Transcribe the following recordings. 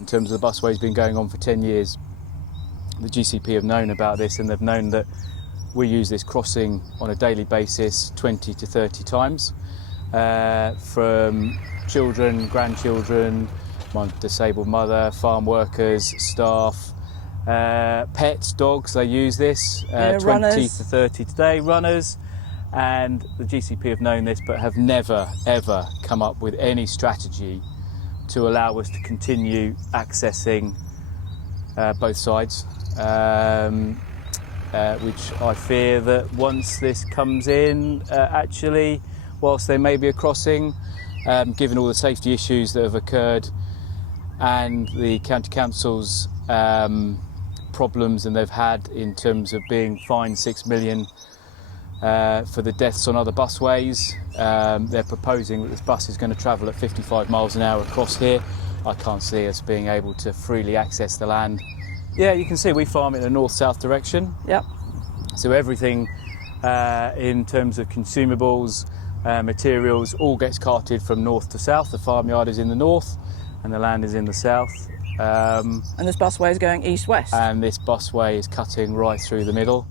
In terms of the busway's been going on for 10 years. The GCP have known about this, and they've known that we use this crossing on a daily basis 20 to 30 times. From children, grandchildren, my disabled mother, farm workers, staff, pets, dogs, they use this 20 to 30 today, runners. And the GCP have known this but have never ever come up with any strategy to allow us to continue accessing both sides, which I fear that once this comes in, actually, whilst there may be a crossing, given all the safety issues that have occurred and the county council's problems and they've had in terms of being fined 6 million for the deaths on other busways, they're proposing that this bus is going to travel at 55 miles an hour across here. I can't see us being able to freely access the land. Yeah, you can see we farm in a north-south direction. Yep. So everything in terms of consumables, materials, all gets carted from north to south. The farmyard is in the north and the land is in the south. And this busway is going east-west. And this busway is cutting right through the middle.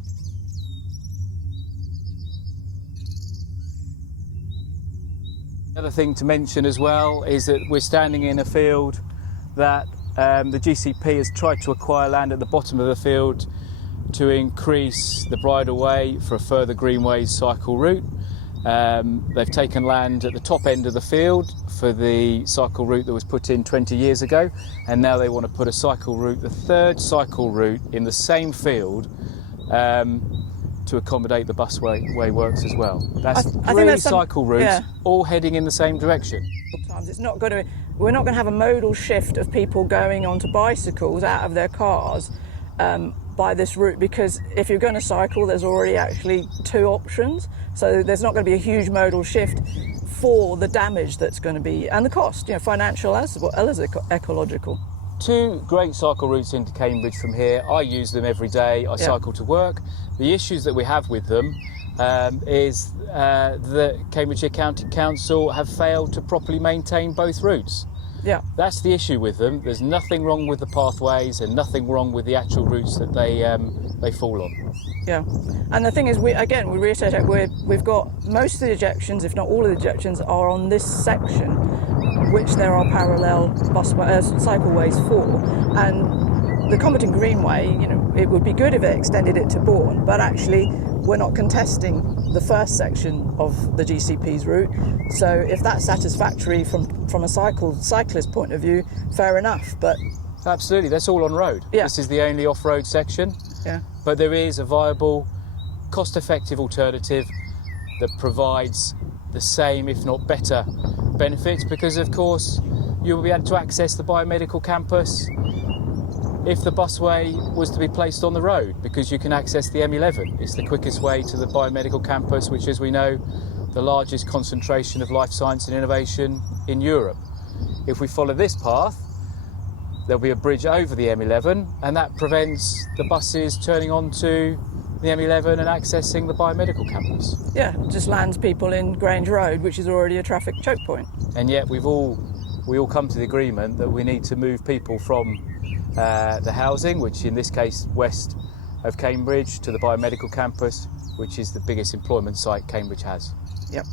Another thing to mention as well is that we're standing in a field that the GCP has tried to acquire land at the bottom of the field to increase the bridleway for a further greenways cycle route. They've taken land at the top end of the field for the cycle route that was put in 20 years ago, and now they want to put a cycle route, the third cycle route in the same field, to accommodate the busway works as well. That's three cycle routes, all heading in the same direction. It's not going to, we're not going to have a modal shift of people going onto bicycles out of their cars by this route, because if you're going to cycle, there's already actually two options. So there's not going to be a huge modal shift for the damage that's going to be, and the cost, you know, financial as well as ecological. Two great cycle routes into Cambridge from here. I use them every day. I cycle to work. The issues that we have with them is that Cambridgeshire County Council have failed to properly maintain both routes. Yeah. That's the issue with them. There's nothing wrong with the pathways and nothing wrong with the actual routes that they fall on. Yeah, and the thing is, we reiterate, we've got most of the ejections, if not all of the ejections, are on this section, which there are parallel cycleways for. And the Comberton Greenway, you know, it would be good if it extended it to Bourne, but actually we're not contesting the first section of the GCP's route. So if that's satisfactory from a cyclist point of view, fair enough. But absolutely, that's all on road. Yeah. This is the only off-road section. Yeah. But there is a viable, cost-effective alternative that provides the same, if not better, benefits, because of course you'll be able to access the biomedical campus if the busway was to be placed on the road, because you can access the M11. It's the quickest way to the biomedical campus, which, as we know, the largest concentration of life science and innovation in Europe. If we follow this path, there'll be a bridge over the M11, and that prevents the buses turning onto the M11 and accessing the biomedical campus. Yeah, just lands people in Grange Road, which is already a traffic choke point. And yet we all come to the agreement that we need to move people from the housing, which in this case west of Cambridge, to the biomedical campus, which is the biggest employment site Cambridge has. Yep.